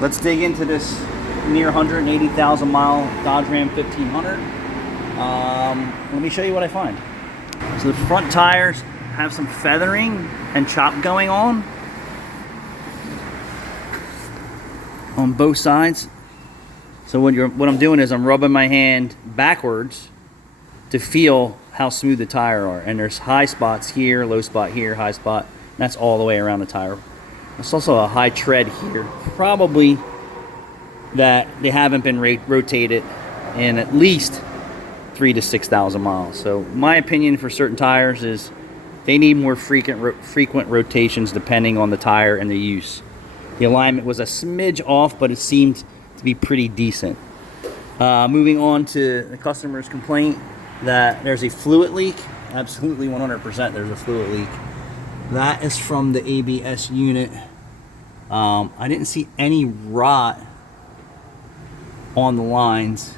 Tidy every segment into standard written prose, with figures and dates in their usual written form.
let's dig into this near 180,000 mile Dodge Ram 1500. Let me show you what I find. So the front tires have some feathering and chop going on both sides. So what I'm doing is I'm rubbing my hand backwards to feel how smooth the tire are. And there's high spots here, low spot here, high spot. And that's all the way around the tire. There's also a high tread here. Probably that they haven't been rotated in at least 3,000 to 6,000 miles. So my opinion for certain tires is they need more frequent rotations depending on the tire and the use. The alignment was a smidge off, but it seemed to be pretty decent. Moving on to the customer's complaint that there's a fluid leak. Absolutely 100% there's a fluid leak. That is from the ABS unit. I didn't see any rot on the lines.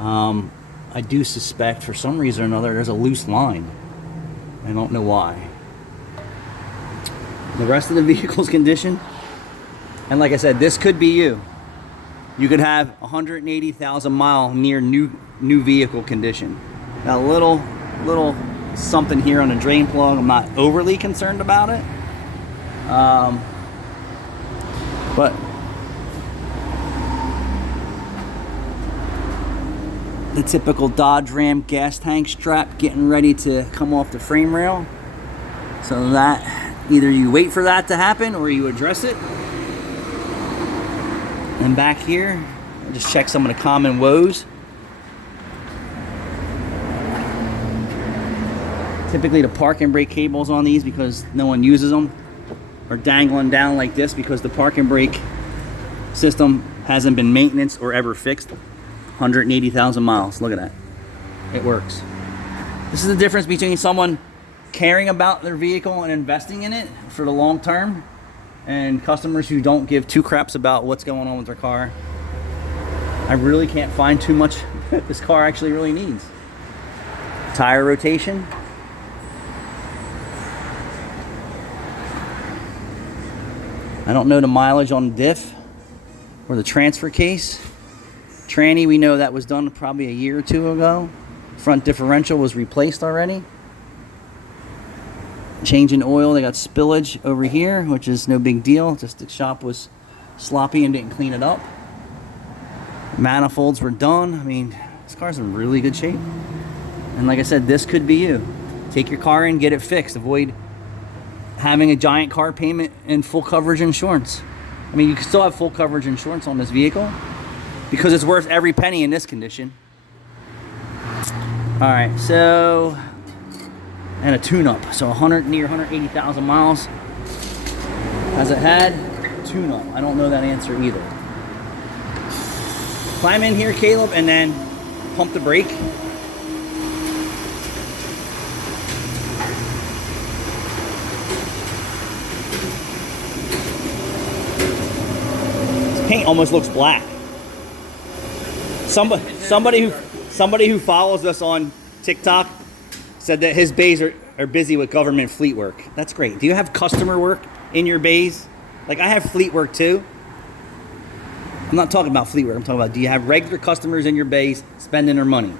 I do suspect for some reason or another there's a loose line. I don't know why. The rest of the vehicle's condition, and like I said, this could be you. You could have 180,000 mile near new vehicle condition. Now a little something here on the drain plug. I'm not overly concerned about it. But the typical Dodge Ram gas tank strap getting ready to come off the frame rail. So that either you wait for that to happen or you address it. And back here, I'll just check some of the common woes. Typically the parking brake cables on these, because no one uses them, are dangling down like this because the parking brake system hasn't been maintenance or ever fixed. 180,000 miles, look at that. It works. This is the difference between someone caring about their vehicle and investing in it for the long term and customers who don't give two craps about what's going on with their car. I really can't find too much that this car actually really needs. Tire rotation. I don't know the mileage on the diff or the transfer case. Tranny, we know that was done probably a year or two ago. Front differential was replaced already. Changing oil, they got spillage over here, which is no big deal. Just the shop was sloppy and didn't clean it up. Manifolds were done. I mean, this car's in really good shape. And like I said, this could be you. Take your car in, get it fixed. Avoid having a giant car payment and full coverage insurance. I mean, you can still have full coverage insurance on this vehicle because it's worth every penny in this condition. All right, so, and a tune-up. So near 180,000 miles. Has it had tune-up? I don't know that answer either. Climb in here, Caleb, and then pump the brake. This paint almost looks black. Somebody who follows us on TikTok said that his bays are busy with government fleet work. That's great. Do you have customer work in your bays? Like, I have fleet work too. I'm not talking about fleet work. I'm talking about, do you have regular customers in your bays spending their money?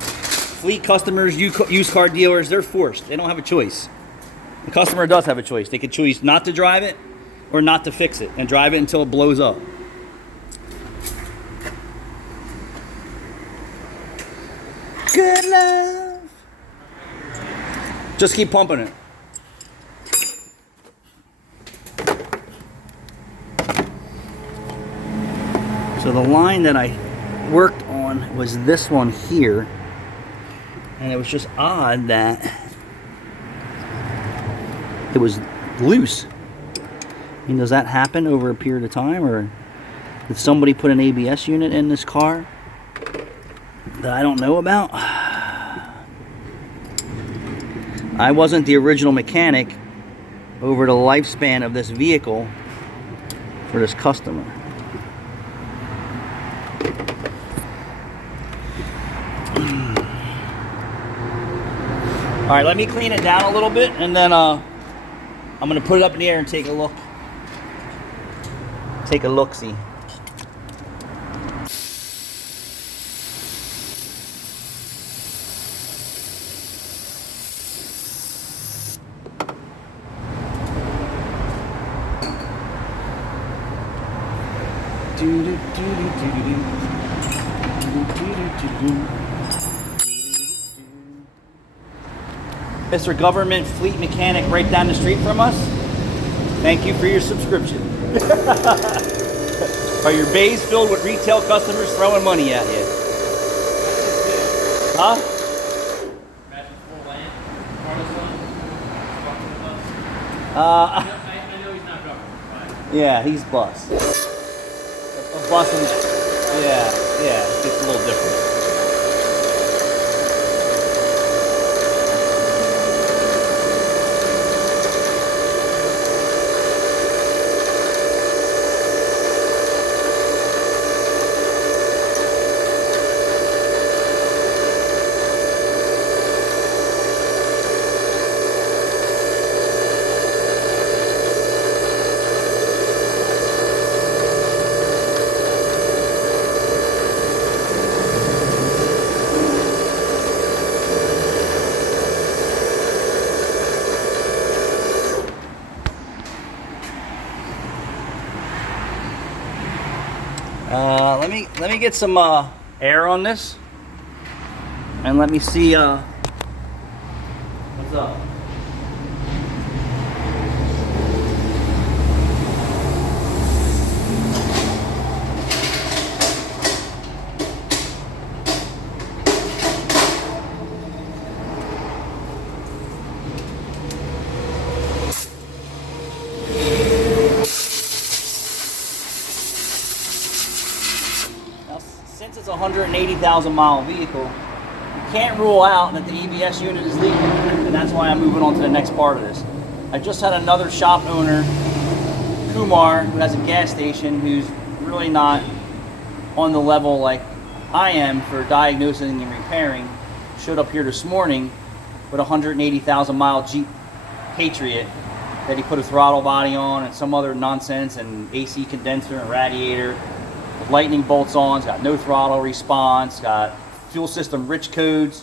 Fleet customers, used car dealers, they're forced. They don't have a choice. The customer does have a choice. They could choose not to drive it or not to fix it and drive it until it blows up. Good love. Just keep pumping it. So the line that I worked on was this one here, and it was just odd that it was loose. I mean, does that happen over a period of time, or did somebody put an ABS unit in this car that I don't know about? I wasn't the original mechanic over the lifespan of this vehicle for this customer. All right, let me clean it down a little bit, and then I'm going to put it up in the air and take a look. take a look-see. Mr. Government Fleet Mechanic right down the street from us, thank you for your subscription. Are your bays filled with retail customers throwing money at you? Huh? I know he's not government. Yeah, he's bus. A bus and, yeah, it's a little different. Let me get some air on this, and let me see what's up. Since it's a 180,000 mile vehicle, you can't rule out that the EBS unit is leaking, and that's why I'm moving on to the next part of this. I just had another shop owner, Kumar, who has a gas station, who's really not on the level like I am for diagnosing and repairing, showed up here this morning with a 180,000 mile Jeep Patriot that he put a throttle body on and some other nonsense and AC condenser and radiator. Lightning bolts on, it's got no throttle response, got fuel system rich codes.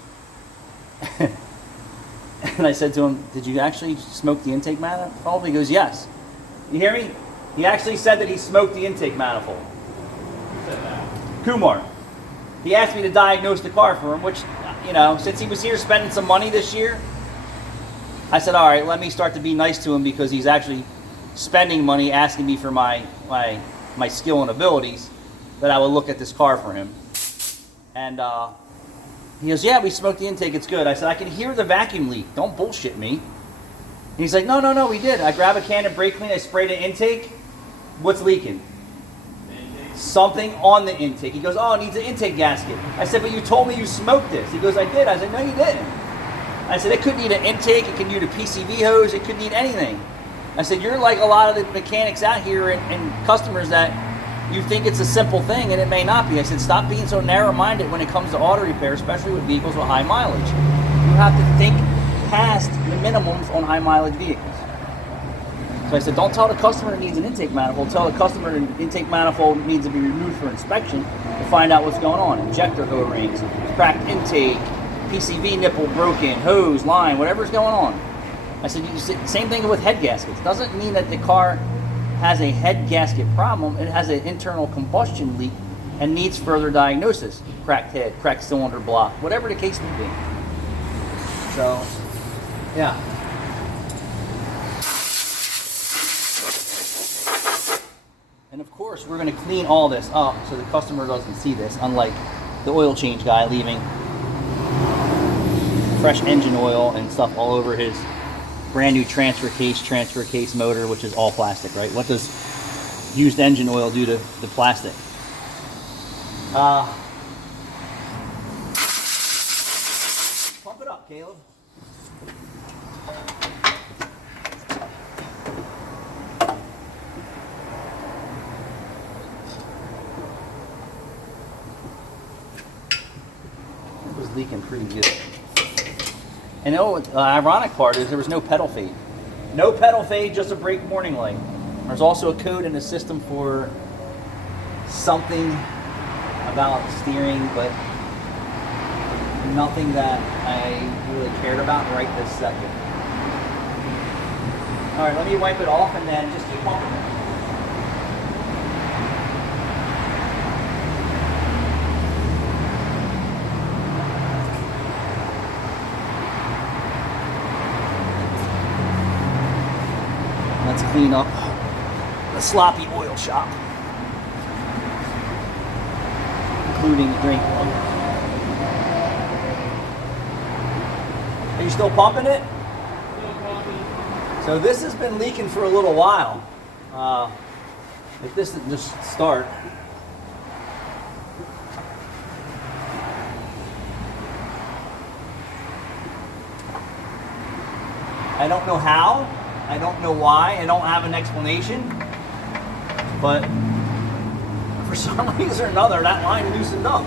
And I said to him, did you actually smoke the intake manifold? He goes, yes. You hear me? He actually said that he smoked the intake manifold. Who said that? Kumar. He asked me to diagnose the car for him, which, you know, since he was here spending some money this year, I said, all right, let me start to be nice to him because he's actually spending money asking me for my skill and abilities, that I would look at this car for him. And he goes, yeah, we smoked the intake, it's good. I said, I can hear the vacuum leak, don't bullshit me. And he's like, no, we did. I grabbed a can of brake clean, I sprayed the intake. What's leaking? Something on the intake. He goes, oh, it needs an intake gasket. I said, but you told me you smoked this. He goes, I did. I said, no, you didn't. I said, it could need an intake, it could need a PCV hose, it could need anything. I said, you're like a lot of the mechanics out here and customers that you think it's a simple thing, and it may not be. I said, stop being so narrow-minded when it comes to auto repair, especially with vehicles with high mileage. You have to think past the minimums on high mileage vehicles. So I said, don't tell the customer it needs an intake manifold. Tell the customer an intake manifold needs to be removed for inspection to find out what's going on. Injector O-rings, cracked intake, PCV nipple broken, hose, line, whatever's going on. I said, same thing with head gaskets. Doesn't mean that the car has a head gasket problem. It has an internal combustion leak and needs further diagnosis. Cracked head, cracked cylinder block, whatever the case may be. So, yeah. And of course, we're going to clean all this up so the customer doesn't see this, unlike the oil change guy leaving fresh engine oil and stuff all over his brand new transfer case motor, which is all plastic, right? What does used engine oil do to the plastic? Pump it up, Caleb. It was leaking pretty good. And the ironic part is there was no pedal fade. No pedal fade, just a brake warning light. There's also a code in the system for something about steering, but nothing that I really cared about right this second. All right, let me wipe it off and then just keep pumping it. Let's clean up the sloppy oil shop, including the drain plug. Are you still pumping it? Still pumping. So this has been leaking for a little while. If this didn't just start. I don't know how. I don't know why. I don't have an explanation. But for some reason or another, that line loosened up.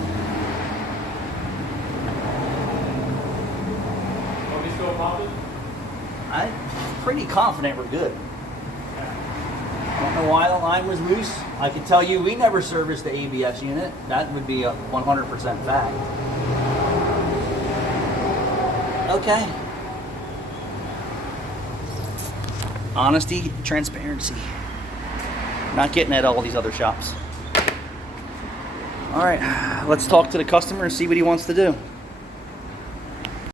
Are we still pumping? I'm pretty confident we're good. I don't know why the line was loose. I can tell you we never serviced the ABS unit. That would be a 100% fact. Okay. Honesty, transparency. Not getting at all these other shops. All right, let's talk to the customer and see what he wants to do.